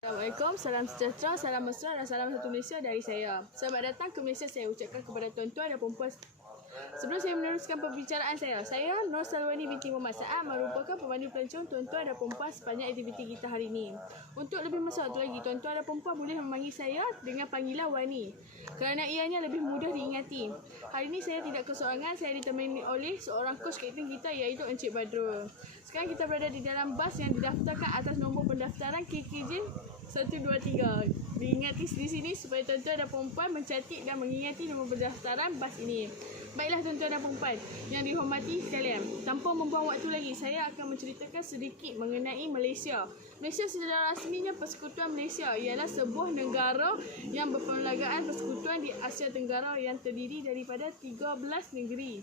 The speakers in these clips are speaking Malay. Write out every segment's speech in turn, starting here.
Assalamualaikum, salam sejahtera, salam mesra dan salam satu Malaysia dari saya. Selamat datang ke Malaysia saya ucapkan kepada tuan-tuan dan puan-puan. Sebelum saya meneruskan pembicaraan saya Nur Salwani binti Muhammad Saad merupakan pemandu pelancong tuan-tuan dan puan-puan sepanjang aktiviti kita hari ini. Untuk lebih mesra lagi, tuan-tuan dan puan-puan boleh memanggil saya dengan panggilan Wani kerana ianya lebih mudah diingati. Hari ini saya tidak keseorangan, saya ditemani oleh seorang kos kapten kita iaitu Encik Badrul. Sekarang kita berada di dalam bas yang didaftarkan atas nombor pendaftaran KKJ 123. Diingati di sini supaya tuan-tuan dan puan-puan mencatat dan mengingati nombor pendaftaran bas ini. Baiklah tuan-tuan dan puan-puan yang dihormati sekalian, tanpa membuang waktu lagi, saya akan menceritakan sedikit mengenai Malaysia. Malaysia secara rasminya Persekutuan Malaysia ialah sebuah negara yang berperlembagaan persekutuan di Asia Tenggara yang terdiri daripada 13 negeri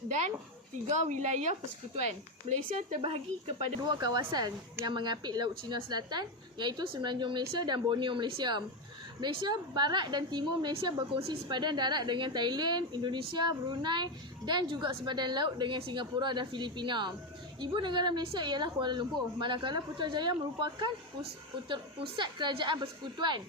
dan 3 wilayah persekutuan. Malaysia terbahagi kepada 2 kawasan yang mengapit Laut Cina Selatan iaitu Semenanjung Malaysia dan Borneo Malaysia. Malaysia Barat dan Timur Malaysia berkongsi sepadan darat dengan Thailand, Indonesia, Brunei dan juga sepadan laut dengan Singapura dan Filipina. Ibu negara Malaysia ialah Kuala Lumpur, manakala Putrajaya merupakan pusat kerajaan persekutuan.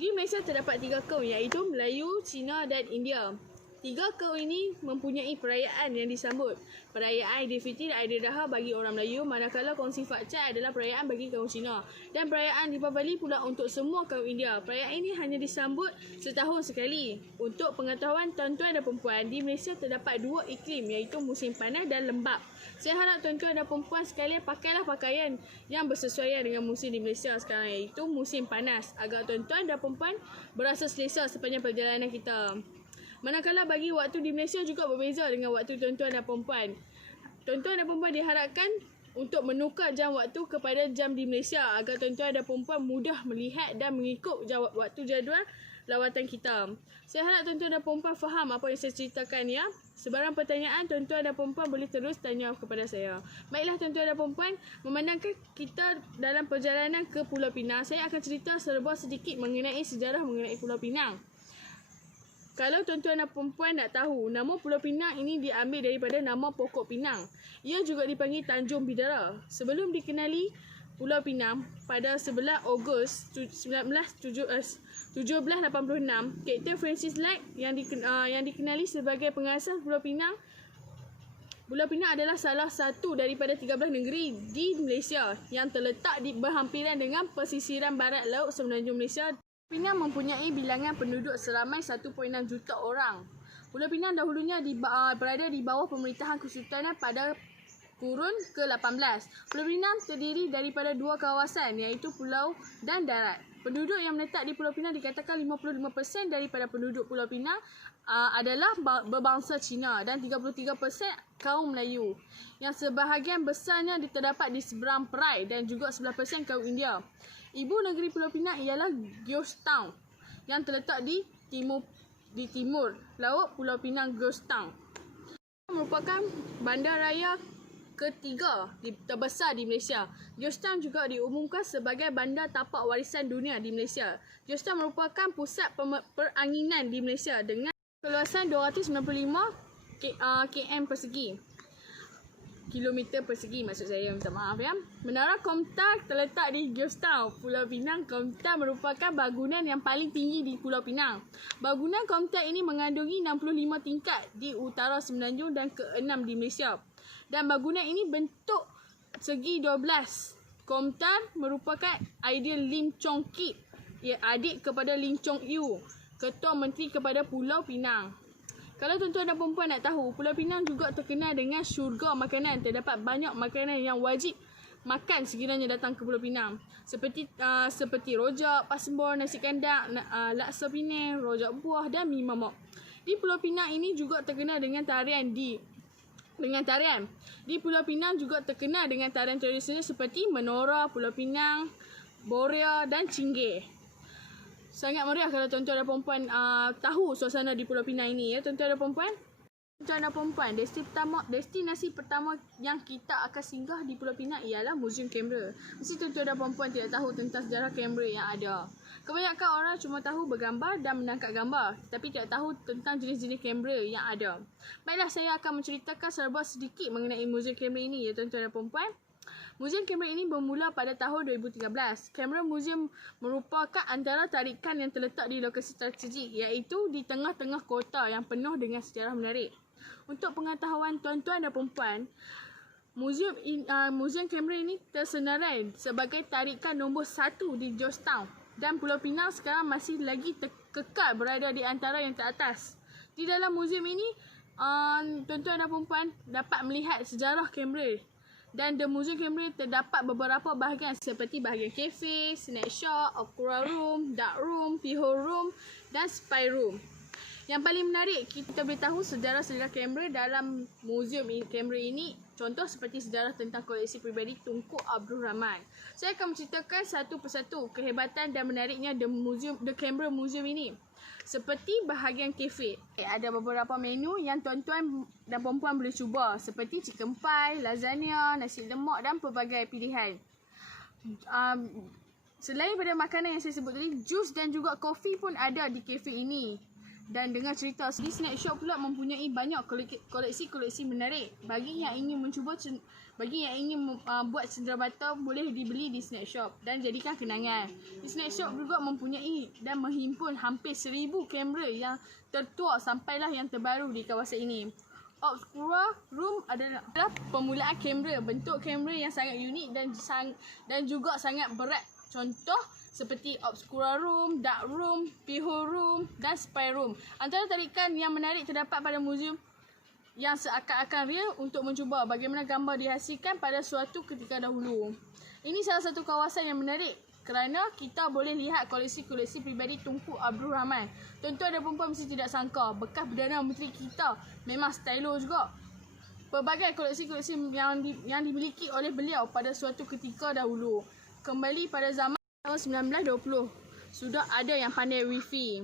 Di Malaysia terdapat 3 kaum iaitu Melayu, Cina dan India. 3 kaum ini mempunyai perayaan yang disambut. Perayaan Aidilfitri dan Aidiladha bagi orang Melayu, manakala kongsi fakcat adalah perayaan bagi kaum Cina. Dan perayaan Deepavali pula untuk semua kaum India. Perayaan ini hanya disambut setahun sekali. Untuk pengetahuan tuan-tuan dan perempuan, di Malaysia terdapat 2 iklim iaitu musim panas dan lembap. Saya harap tuan-tuan dan perempuan sekalian pakailah pakaian yang bersesuaian dengan musim di Malaysia sekarang iaitu musim panas agar tuan-tuan dan perempuan berasa selesa sepanjang perjalanan kita. Manakala bagi waktu di Malaysia juga berbeza dengan waktu tuan-tuan dan perempuan. Tuan-tuan dan perempuan diharapkan untuk menukar jam waktu kepada jam di Malaysia agar tuan-tuan dan perempuan mudah melihat dan mengikut waktu jadual lawatan kita. Saya harap tuan-tuan dan perempuan faham apa yang saya ceritakan ya. Sebarang pertanyaan tuan-tuan dan perempuan boleh terus tanya kepada saya. Baiklah tuan-tuan dan perempuan, memandangkan kita dalam perjalanan ke Pulau Pinang, saya akan cerita serba sedikit mengenai sejarah mengenai Pulau Pinang. Kalau tuan-tuan dan perempuan nak tahu, nama Pulau Pinang ini diambil daripada nama pokok pinang. Ia juga dipanggil Tanjung Bidara. Sebelum dikenali Pulau Pinang pada 11 Ogos 1786, Kapten Francis Light yang dikenali sebagai pengasas Pulau Pinang. Pulau Pinang adalah salah satu daripada 13 negeri di Malaysia yang terletak di berhampiran dengan pesisiran barat Laut Semenanjung Malaysia. Pinang mempunyai bilangan penduduk seramai 1.6 juta orang. Pulau Pinang dahulunya berada di bawah pemerintahan Kesultanan pada kurun ke-18. Pulau Pinang terdiri daripada 2 kawasan iaitu pulau dan darat. Penduduk yang menetap di Pulau Pinang dikatakan 55% daripada penduduk Pulau Pinang adalah berbangsa Cina dan 33% kaum Melayu. Yang sebahagian besarnya terdapat di seberang Perai dan juga 11% kaum India. Ibu negeri Pulau Pinang ialah Ghost Town yang terletak di timur laut Pulau Pinang. Ghost Town merupakan bandar raya ketiga terbesar di Malaysia. Ghost Town juga diumumkan sebagai bandar tapak warisan dunia di Malaysia. Ghost Town merupakan pusat peranginan di Malaysia dengan keluasan 295 km persegi. Kilometer persegi maksud saya, minta maaf ya. Menara Komtar terletak di Ghost Town, Pulau Pinang. Komtar merupakan bangunan yang paling tinggi di Pulau Pinang. Bangunan Komtar ini mengandungi 65 tingkat di utara Semenanjung dan ke-6 di Malaysia. Dan bangunan ini bentuk segi 12. Komtar merupakan idea Lim Chong Kip, adik kepada Lim Chong Yu, Ketua Menteri kepada Pulau Pinang. Kalau tuan-tuan dan perempuan nak tahu, Pulau Pinang juga terkenal dengan syurga makanan. Terdapat banyak makanan yang wajib makan sekiranya datang ke Pulau Pinang. Seperti rojak, pasembor, nasi kandang, laksa Penang, rojak buah dan mi mamak. Di Pulau Pinang ini juga terkenal dengan tarian. Di Pulau Pinang juga terkenal dengan tarian tradisional seperti menora, Pulau Pinang, boria dan cinggir. Sangat meriah kalau tuan-tuan dan perempuan tahu suasana di Pulau Pinang ini ya tuan-tuan dan perempuan. Tuan-tuan dan perempuan, destinasi pertama yang kita akan singgah di Pulau Pinang ialah Museum Kamera. Mesti tuan-tuan dan perempuan tidak tahu tentang sejarah kamera yang ada. Kebanyakan orang cuma tahu bergambar dan menangkap gambar, tapi tidak tahu tentang jenis-jenis kamera yang ada. Baiklah, saya akan menceritakan serba sedikit mengenai Museum Kamera ini ya tuan-tuan dan perempuan. Muzium kamera ini bermula pada tahun 2013. Kamera muzium merupakan antara tarikan yang terletak di lokasi strategik, iaitu di tengah-tengah kota yang penuh dengan sejarah menarik. Untuk pengetahuan tuan-tuan dan puan-puan, muzium kamera ini tersenarai sebagai tarikan nombor 1 di Georgetown, dan Pulau Pinang sekarang masih lagi kekal berada di antara yang teratas. Di dalam muzium ini, tuan-tuan dan puan-puan dapat melihat sejarah kamera. Dan di muzium kamera terdapat beberapa bahagian seperti bahagian cafe, snack shop, obscura room, dark room, pihol room dan spy room. Yang paling menarik, kita boleh tahu sejarah-sejarah kamera dalam muzium kamera ini. Contoh seperti sejarah tentang koleksi peribadi Tunku Abdul Rahman. Saya akan menceritakan satu persatu kehebatan dan menariknya the kamera muzium ini. Seperti bahagian kafe, ada beberapa menu yang tuan-tuan dan puan-puan boleh cuba, seperti chicken pie, lasagna, nasi lemak dan pelbagai pilihan. Selain pada makanan yang saya sebut tadi, jus dan juga kopi pun ada di kafe ini. Dan dengan cerita, di snack shop pula mempunyai banyak koleksi-koleksi menarik. Bagi yang ingin buat cenderamata, boleh dibeli di snack shop dan jadikan kenangan. Di snack shop juga mempunyai dan menghimpun hampir 1000 kamera yang tertua sampailah yang terbaru di kawasan ini. Obscura room adalah permulaan kamera. Bentuk kamera yang sangat unik dan juga sangat berat. Contoh seperti obscura room, dark room, pihol room dan spy room. Antara tarikan yang menarik terdapat pada muzium yang seakan-akan real untuk mencuba bagaimana gambar dihasilkan pada suatu ketika dahulu. Ini salah satu kawasan yang menarik kerana kita boleh lihat koleksi-koleksi peribadi Tunku Abdul Rahman. Tuan-tuan dan puan-puan mesti tidak sangka, bekas Perdana Menteri kita memang stylo juga. Pelbagai koleksi-koleksi yang dimiliki oleh beliau pada suatu ketika dahulu. Kembali pada zaman tahun 1920, sudah ada yang pandai wifi.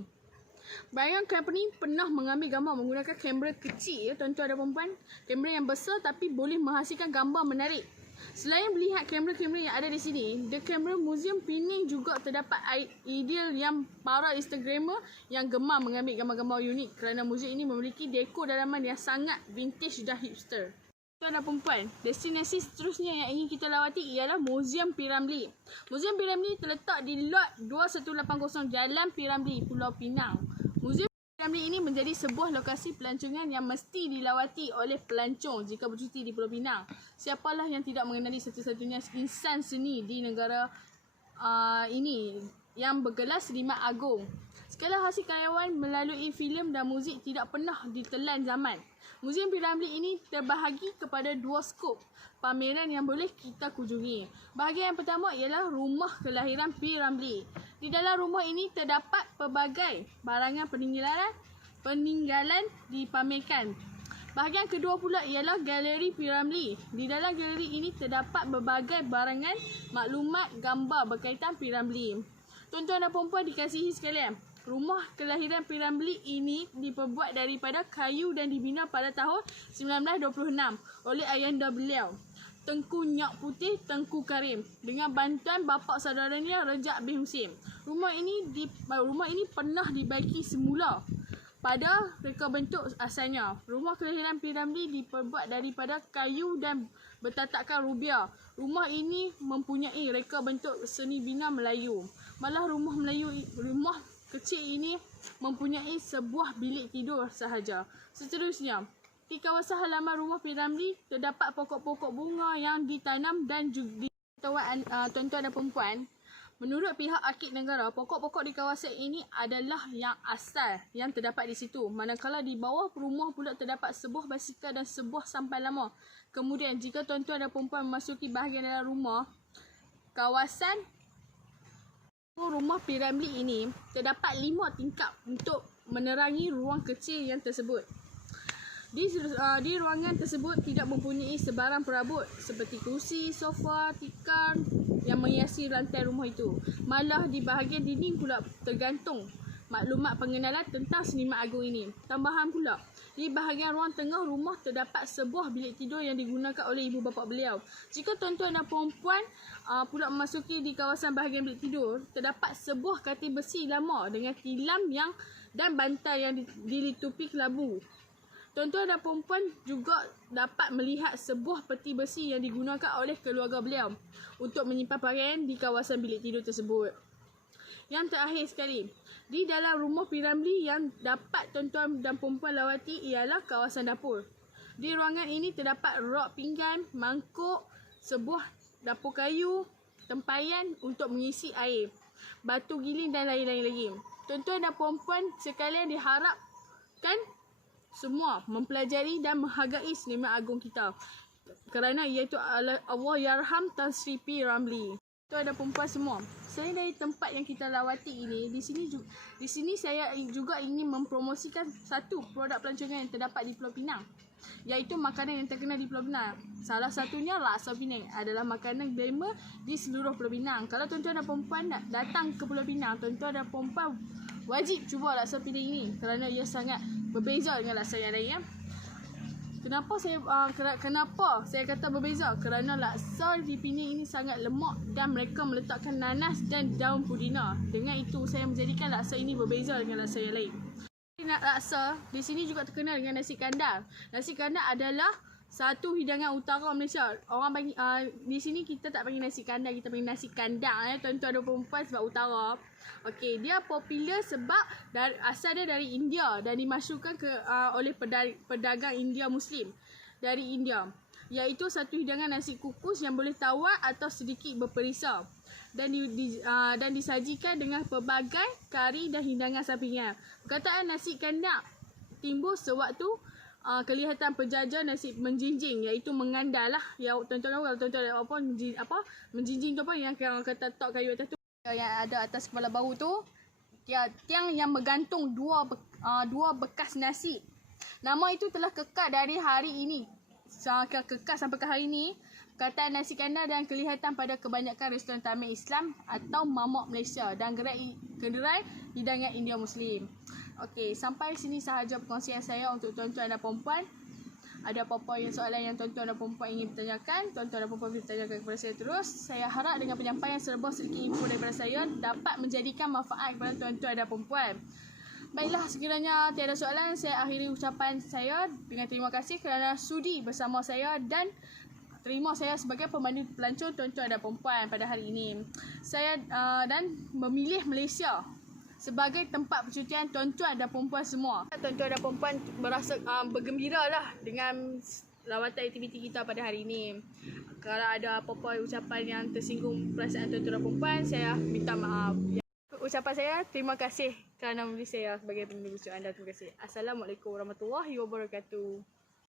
Bayang company pernah mengambil gambar menggunakan kamera kecil, tuan-tuan dan puan-puan. Kamera yang besar tapi boleh menghasilkan gambar menarik. Selain melihat kamera-kamera yang ada di sini, The Camera Museum Penang juga terdapat ideal yang para Instagrammer yang gemar mengambil gambar-gambar unik kerana muzium ini memiliki dekor dalaman yang sangat vintage dan hipster. Tuan dan perempuan, destinasi seterusnya yang ingin kita lawati ialah Muzium P. Ramlee. Muzium P. Ramlee terletak di Lot 2180 Jalan P. Ramlee, Pulau Pinang. Muzium P. Ramlee ini menjadi sebuah lokasi pelancongan yang mesti dilawati oleh pelancong jika bercuti di Pulau Pinang. Siapalah yang tidak mengenali satu-satunya insan seni di negara ini yang bergelar Seniman Agung. Segala hasil karyawan melalui filem dan muzik tidak pernah ditelan zaman. Muzium P. Ramlee ini terbahagi kepada 2 skop pameran yang boleh kita kunjungi. Bahagian yang pertama ialah rumah kelahiran P. Ramlee. Di dalam rumah ini terdapat pelbagai barangan peninggalan dipamerkan. Bahagian kedua pula ialah Galeri P. Ramlee. Di dalam galeri ini terdapat berbagai barangan maklumat gambar berkaitan P. Ramlee. Tuan-tuan dan puan-puan dikasihi sekalian, rumah kelahiran P. Ramlee ini diperbuat daripada kayu dan dibina pada tahun 1926 oleh ayahanda beliau, Tengku Nyak Putih Tengku Karim, dengan bantuan bapa saudaranya Rejak bin Husin. Rumah ini pernah dibaiki semula pada reka bentuk asalnya. Rumah kelahiran P. Ramlee diperbuat daripada kayu dan bertatakkan rubia. Rumah ini mempunyai reka bentuk seni bina Melayu. Malah rumah kecil ini mempunyai sebuah bilik tidur sahaja. Seterusnya, di kawasan halaman rumah P. Ramlee terdapat pokok-pokok bunga yang ditanam dan juga tuan-tuan dan perempuan. Menurut pihak Arkib Negara, pokok-pokok di kawasan ini adalah yang asal yang terdapat di situ. Manakala di bawah rumah pula terdapat sebuah basikal dan sebuah sampan lama. Kemudian, jika tuan-tuan dan perempuan memasuki bahagian dalam rumah, kawasan rumah P. Ramlee ini terdapat 5 tingkap untuk menerangi ruang kecil yang tersebut. Di ruangan tersebut tidak mempunyai sebarang perabot seperti kerusi, sofa, tikar yang menghiasi lantai rumah itu. Malah di bahagian dinding pula tergantung maklumat pengenalan tentang Seniman Agung ini. Tambahan pula, di bahagian ruang tengah rumah terdapat sebuah bilik tidur yang digunakan oleh ibu bapa beliau. Jika tuan-tuan dan perempuan pula memasuki di kawasan bahagian bilik tidur, terdapat sebuah katil besi lama dengan tilam dan bantal yang dilitupi kelabu. Tuan-tuan dan perempuan juga dapat melihat sebuah peti besi yang digunakan oleh keluarga beliau untuk menyimpan pakaian di kawasan bilik tidur tersebut. Yang terakhir sekali, di dalam rumah P. Ramlee yang dapat tuan-tuan dan perempuan lawati ialah kawasan dapur. Di ruangan ini terdapat rok pinggan, mangkuk, sebuah dapur kayu, tempayan untuk mengisi air, batu giling dan lain-lain lagi. Tuan-tuan dan perempuan sekalian diharapkan semua mempelajari dan menghargai seniman agung kita, kerana iaitu Allahyarham Tan Sri P. Ramlee. Tuan dan perempuan semua, selain dari tempat yang kita lawati ini, di sini saya juga ingin mempromosikan satu produk pelancongan yang terdapat di Pulau Pinang, iaitu makanan yang terkenal di Pulau Pinang. Salah satunya laksa Penang adalah makanan glamour di seluruh Pulau Pinang. Kalau tuan-tuan dan perempuan datang ke Pulau Pinang, tuan-tuan dan perempuan wajib cuba laksa Penang ini kerana ia sangat berbeza dengan laksa yang lain. Kenapa saya kata berbeza? Kerana laksa di Penang ini sangat lemak dan mereka meletakkan nanas dan daun pudina. Dengan itu saya menjadikan laksa ini berbeza dengan laksa yang lain. Laksa di sini juga terkenal dengan nasi kandar. Nasi kandar adalah satu hidangan utara Malaysia. Orang panggil di sini kita tak panggil nasi kandar, kita panggil nasi kandang tuan-tuan dan perempuan sebab utara. Okey, dia popular sebab asal dia dari India dan dimasukkan oleh pedagang India Muslim dari India. Iaitu satu hidangan nasi kukus yang boleh tawar atau sedikit berperisa dan disajikan dengan pelbagai kari dan hidangan sampingan. Perkataan nasi kandang timbul sewaktu kelihatan penjajah nasi menjinjing, iaitu mengandal lah. Ya tuan-tuan, kalau tuan-tuan menjinjing tu apa yang kata tok kayu atas tu yang ada atas kepala bahu tu, tiang yang menggantung dua bekas nasi. Nama itu telah kekal dari hari ini, kekal sampai ke hari ini. Perkataan nasi kandar dan kelihatan pada kebanyakan restoran tamak Islam atau mamak Malaysia dan gerai hidangan India Muslim. Okey, sampai sini sahaja perkongsian saya untuk tuan-tuan dan perempuan. Ada apa-apa soalan yang tuan-tuan dan perempuan ingin bertanyakan, tuan-tuan dan perempuan boleh bertanyakan kepada saya terus. Saya harap dengan penyampaian serba sedikit info daripada saya dapat menjadikan manfaat kepada tuan-tuan dan perempuan. Baiklah, sekiranya tiada soalan, saya akhiri ucapan saya dengan terima kasih kerana sudi bersama saya dan terima saya sebagai pemandu pelancong tuan-tuan dan perempuan pada hari ini. Saya dan memilih Malaysia sebagai tempat percutian tuan-tuan dan perempuan semua. Tuan-tuan dan perempuan berasa bergembira lah dengan lawatan aktiviti kita pada hari ini. Kalau ada apa-apa ucapan yang tersinggung perasaan tuan-tuan dan perempuan, saya minta maaf. Ucapan saya, terima kasih kerana memilih saya sebagai pemandu pelancong anda. Terima kasih. Assalamualaikum warahmatullahi wabarakatuh.